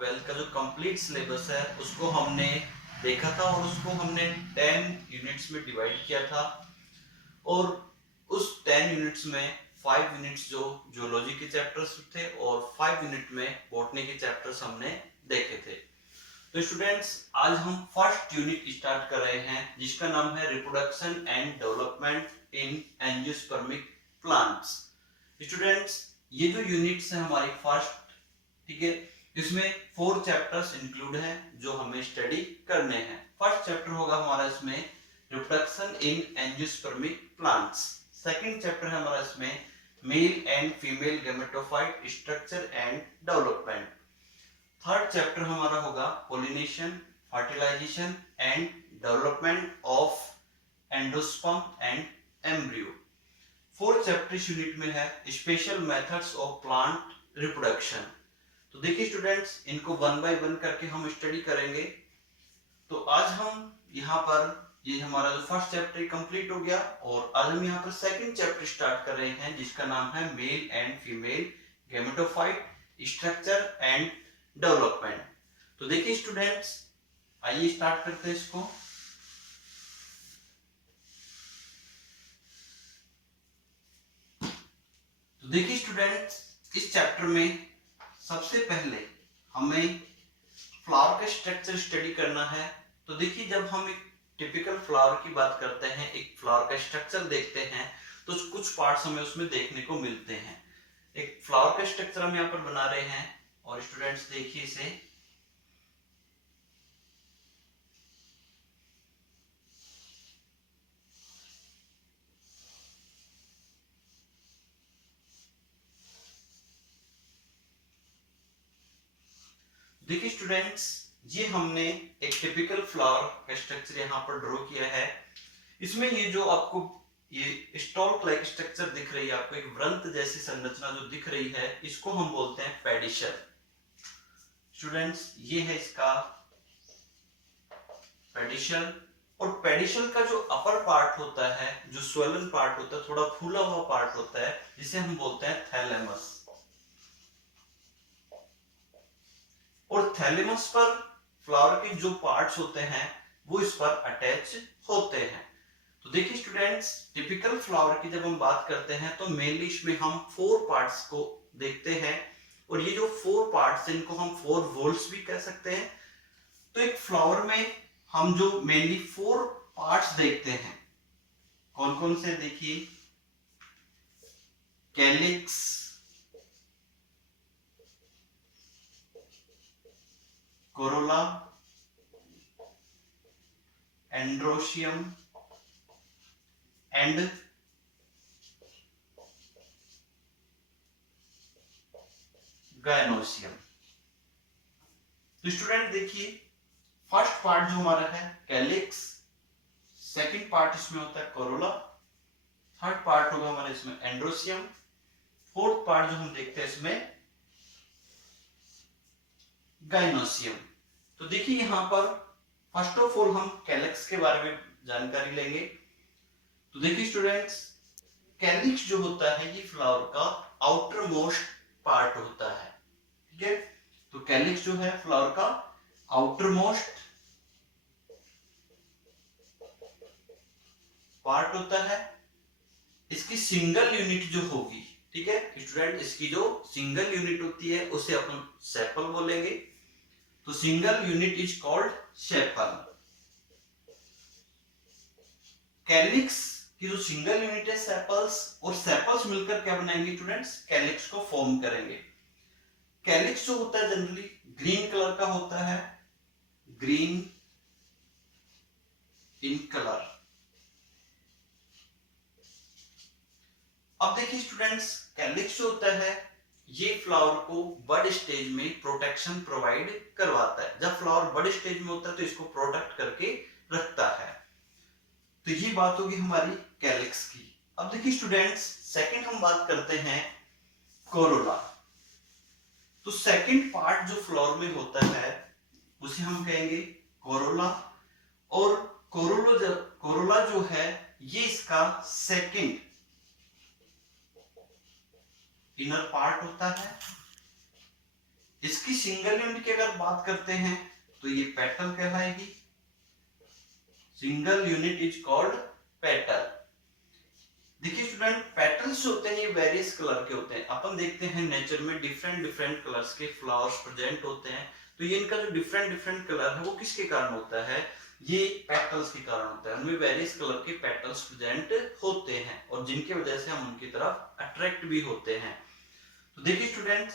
12th का जो complete syllabus है उसको हमने देखा था और उसको हमने 10 यूनिट्स में डिवाइड किया था और उस 10 यूनिट्स में 5 यूनिट्स जो जूलॉजी के चैप्टर्स थे और 5 यूनिट में बॉटनी के चैप्टर्स हमने देखे थे। तो स्टूडेंट्स आज हम फर्स्ट यूनिट स्टार्ट कर रहे हैं जिसका नाम है reproduction and development in angiospermic plants. Students ये जो यूनिट्स है हमारी फर्स्ट, ठीक है, इसमें 4 चैप्टर्स इंक्लूड हैं जो हमें स्टडी करने हैं। फर्स्ट चैप्टर होगा हमारा इसमें reproduction in angiospermic plants. Second chapter है हमारा इसमें male and female gametophyte structure and development. Third chapter हमारा होगा pollination, fertilisation and development of endosperm and embryo. Fourth chapter इस यूनिट में है special methods of plant reproduction. तो देखिए स्टूडेंट्स, इनको वन बाय वन करके हम स्टडी करेंगे। तो आज हम यहाँ पर ये हमारा जो फर्स्ट चैप्टर कंप्लीट हो गया और आज हम यहाँ पर सेकंड चैप्टर स्टार्ट कर रहे हैं जिसका नाम है mail and female gametophyte structure and development. तो देखिए स्टूडेंट्स, आइए स्टार्ट करते हैं इसको। तो देखिए स्टूडेंट्स, इस चैप्टर में सबसे पहले हमें फ्लावर का स्ट्रक्चर स्टडी करना है। तो देखिए जब हम एक टिपिकल फ्लावर की बात करते हैं, एक फ्लावर का स्ट्रक्चर देखते हैं तो कुछ पार्ट्स हमें उसमें देखने को मिलते हैं। एक फ्लावर का स्ट्रक्चर हम यहाँ पर बना रहे हैं और स्टूडेंट्स देखिए इसे। देखिए स्टूडेंट्स, ये हमने एक टिपिकल फ्लावर का स्ट्रक्चर यहाँ पर ड्रॉ किया है। इसमें ये जो आपको ये स्टॉक लाइक स्ट्रक्चर दिख रही है, आपको एक वृंत जैसी संरचना जो दिख रही है, इसको हम बोलते हैं पेडिशल। स्टूडेंट्स ये है इसका पेडिशल। और पेडिशल का जो अपर पार्ट होता है, जो स्वेलन पार्ट होता है, थोड़ा फूला हुआ पार्ट होता है, जिसे हम बोलते हैं थैलेमस। और थैलेमस पर फ्लावर के जो पार्ट्स होते हैं वो इस पर अटैच होते हैं। तो देखिए स्टूडेंट्स, टिपिकल फ्लावर की जब हम बात करते हैं तो मेनली इसमें हम 4 पार्ट्स को देखते हैं और ये जो 4 पार्ट्स हैं इनको हम 4 वोल्स भी कह सकते हैं। तो एक फ्लावर में हम जो मेनली 4 पार्ट्स देखते हैं कौन कौन से, देखिए calyx, Corolla, androecium and gynoecium. तो स्टूडेंट देखिए, फर्स्ट पार्ट जो हमारा है कैलिक्स, सेकंड पार्ट इसमें होता है कोरोला, थर्ड पार्ट होगा हमारा इसमें एंड्रोसियम, फोर्थ पार्ट जो हम देखते हैं इसमें गायनोसियम। तो देखिए यहां पर फर्स्ट ऑफ ऑल हम कैलिक्स के बारे में जानकारी लेंगे। तो देखिए स्टूडेंट्स, कैलिक्स जो होता है ये फ्लावर का आउटर मोस्ट पार्ट होता है, ठीक है। तो कैलिक्स जो है फ्लावर का आउटर मोस्ट पार्ट होता है। इसकी सिंगल यूनिट जो होगी, ठीक है स्टूडेंट, इसकी जो सिंगल यूनिट होती है उसे अपन सेपल बोलेंगे। तो single unit is called sepal. Calyx की जो सिंगल यूनिट है सेपल्स, और सेपल्स मिलकर क्या बनाएंगे स्टूडेंट्स, कैलिक्स को फॉर्म करेंगे। कैलिक्स जो होता है जनरली ग्रीन कलर का होता है, ग्रीन इन कलर। अब देखिए स्टूडेंट्स, कैलिक्स जो होता है ये फ्लावर को बड स्टेज में प्रोटेक्शन प्रोवाइड करवाता है। जब फ्लावर बड स्टेज में होता है तो इसको प्रोटेक्ट करके रखता है। तो ये बात होगी हमारी कैलिक्स की। अब देखिए स्टूडेंट्स, सेकंड हम बात करते हैं कोरोला। तो सेकंड पार्ट जो फ्लावर में होता है उसे हम कहेंगे कोरोला। और कोरोला जो है ये इसका सेकंड इनर पार्ट होता है। इसकी सिंगल यूनिट की अगर बात करते हैं तो ये पेटल कहलाएगी। Single unit is called petal. देखिए स्टूडेंट, पेटल्स होते हैं ये वेरियस कलर के होते हैं। अपन देखते हैं नेचर में डिफरेंट डिफरेंट कलर्स के फ्लावर्स प्रेजेंट होते हैं। तो ये इनका जो डिफरेंट डिफरेंट कलर है वो किसके कारण होता है? ये पेटल्स के कारण होता है। उनमें वेरियस कलर के पेटल्स प्रेजेंट होते हैं और जिनकी वजह से हम उनकी तरफ अट्रैक्ट भी होते हैं। तो देखिए स्टूडेंट,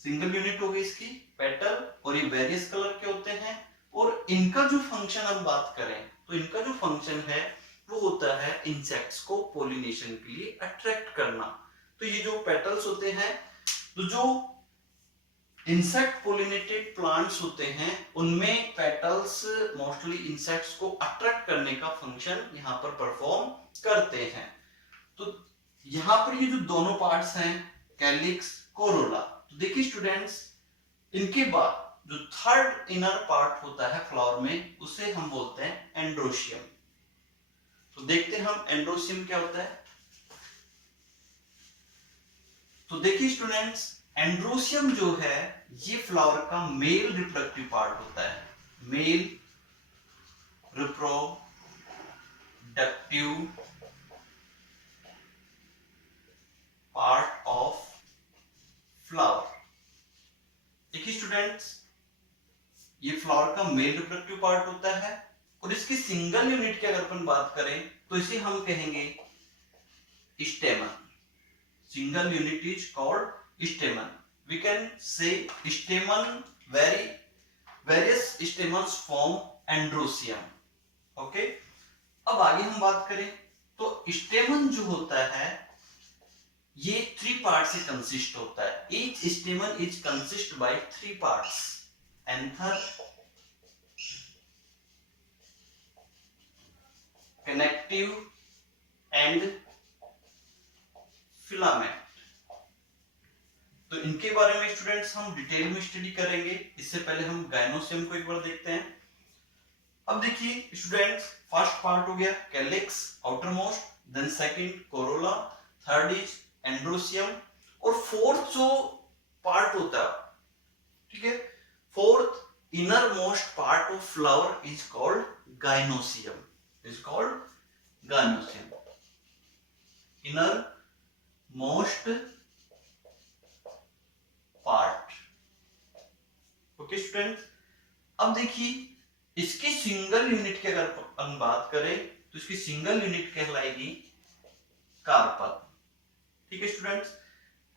सिंगल यूनिट हो गई इसकी पेटल और ये वेरियस कलर के होते हैं। और इनका जो फंक्शन हम बात करें तो इनका जो फंक्शन है वो होता है इंसेक्ट्स को पोलिनेशन के लिए अट्रैक्ट करना। तो ये जो पेटल्स होते हैं, तो जो इंसेक्ट पोलिनेटेड प्लांट्स होते हैं उनमें पेटल्स मोस्टली इंसेक्ट्स को अट्रैक्ट करने का फंक्शन यहाँ पर परफॉर्म करते हैं। तो यहाँ पर ये जो दोनों पार्ट्स हैं, कैलिक्स, कोरोला, तो देखिए स्टूडेंट्स, इनके बाद जो थर्ड इनर पार्ट होता है फ्लावर में उसे हम बोलते हैं एंड्रोशियम। तो देखते हैं हम एंड्रोशियम क्या होता है। तो देखिए स्टूडेंट्स, एंड्रोशियम जो है ये फ्लावर का मेल रिप्रोडक्टिव पार्ट होता है। Male reproductive part of flower. देखिए स्टूडेंट्स, ये फ्लावर का मेल रिप्रोडक्टिव पार्ट होता है और इसकी सिंगल यूनिट की अगर अपन बात करें तो इसे हम कहेंगे stamen. Single unit is called stamen. We can say stamen, various stamens form androecium. Okay, अब आगे हम बात करें तो स्टेमन जो होता है ये 3 पार्ट से कंसिस्ट होता है। Each स्टेमन is consist by 3 parts, anther, connective and filament. तो इनके बारे में स्टूडेंट्स हम डिटेल में स्टडी करेंगे। इससे पहले हम गायनोसियम को एक बार देखते हैं। अब देखिए स्टूडेंट्स, फर्स्ट पार्ट हो गया calyx outer most, then second corolla, third is androecium और फोर्थ जो पार्ट होता है, ठीक है, fourth inner most part of flower is called gynoecium. Is called gynoecium, inner most part. Okay students, अब देखिए इसकी सिंगल यूनिट की अगर हम बात करें तो इसकी सिंगल यूनिट कहलाएगी कार्पल। ठीक है स्टूडेंट्स,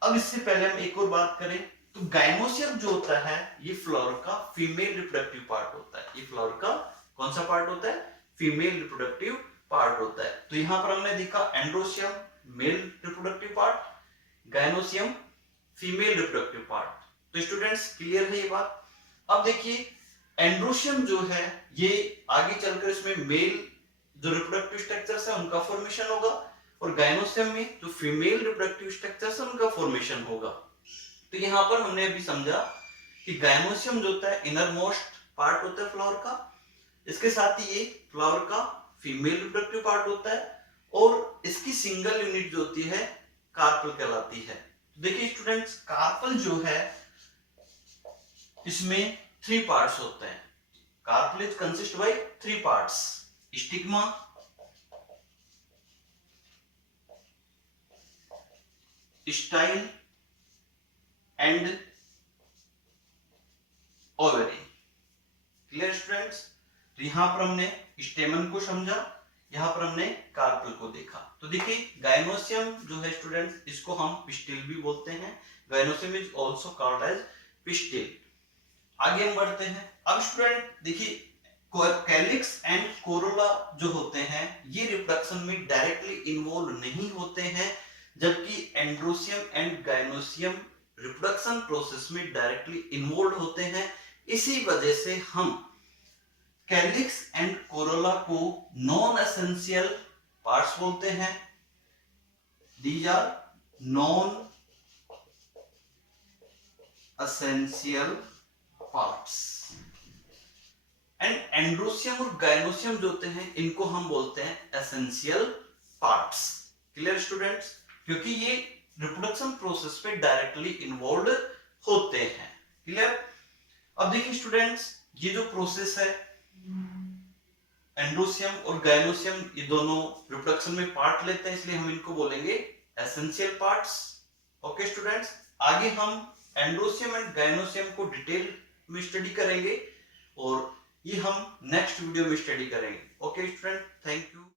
अब इससे पहले हम एक और बात करें तो गायनोसियम जो होता है ये फ्लावर का फीमेल रिप्रोडक्टिव पार्ट होता है। ये फ्लावर का कौन सा पार्ट होता है? फीमेल रिप्रोडक्टिव पार्ट होता है। तो यहां पर हमने देखा androecium male reproductive part, gynoecium female reproductive part. तो स्टूडेंट्स क्लियर है ये बात। अब देखिए एंड्रोशियम जो है ये आगे चलकर इसमें मेल जो रिप्रोडक्टिव स्ट्रक्चर्स है उनका फॉर्मेशन होगा और गायनोसियम में जो फीमेल रिप्रोडक्टिव स्ट्रक्चर्स है उनका फॉर्मेशन होगा। तो यहां पर हमने अभी समझा कि गायनोसियम जो होता है इनर मोस्ट पार्ट होता है फ्लावर का, इसके साथ ही ये फ्लावर का फीमेल रिप्रोडक्टिव पार्ट होता है और इसकी सिंगल यूनिट जो होती है कार्पल कहलाती है। तो देखिए स्टूडेंट्स, कार्पल जो है इसमें 3 पार्ट्स होते हैं। Carpel is consist by 3 parts, stigma, style and ovary. Clear students? तो यहां पर हमने स्टेमन को समझा, यहां पर हमने कार्पल को देखा। तो देखिए गायनोसियम जो है स्टूडेंट्स इसको हम पिस्टिल भी बोलते हैं। Gynoecium is also called as pistil. आगे हम बढ़ते हैं। अब स्टूडेंट देखिए कैलिक्स एंड कोरोला जो होते हैं ये रिप्रोडक्शन में डायरेक्टली इन्वॉल्व नहीं होते हैं, जबकि androecium and gynoecium reproduction process में डायरेक्टली इन्वॉल्व होते हैं। इसी वजह से हम कैलिक्स एंड कोरोला को नॉन एसेंशियल पार्ट्स बोलते हैं। These are non essential parts. And androecium और गायनोसियम जो होते हैं इनको हम बोलते हैं एसेंशियल पार्ट्स। Clear students? क्योंकि ये रिप्रोडक्शन प्रोसेस पे डायरेक्टली इन्वॉल्व होते हैं। क्लियर? अब देखिए स्टूडेंट्स, ये जो प्रोसेस है एंडोसियम और गायनोसियम, ये दोनों रिप्रोडक्शन में पार्ट लेते हैं, इसलिए हम इनको बोलेंगे एसेंशियल पार्ट्स। ओके स्टूडेंट्स, आगे हम एंडोसियम एंड गायनोसियम को डिटेल में स्टडी करेंगे और ये हम नेक्स्ट वीडियो में स्टडी करेंगे। Okay student, thank you.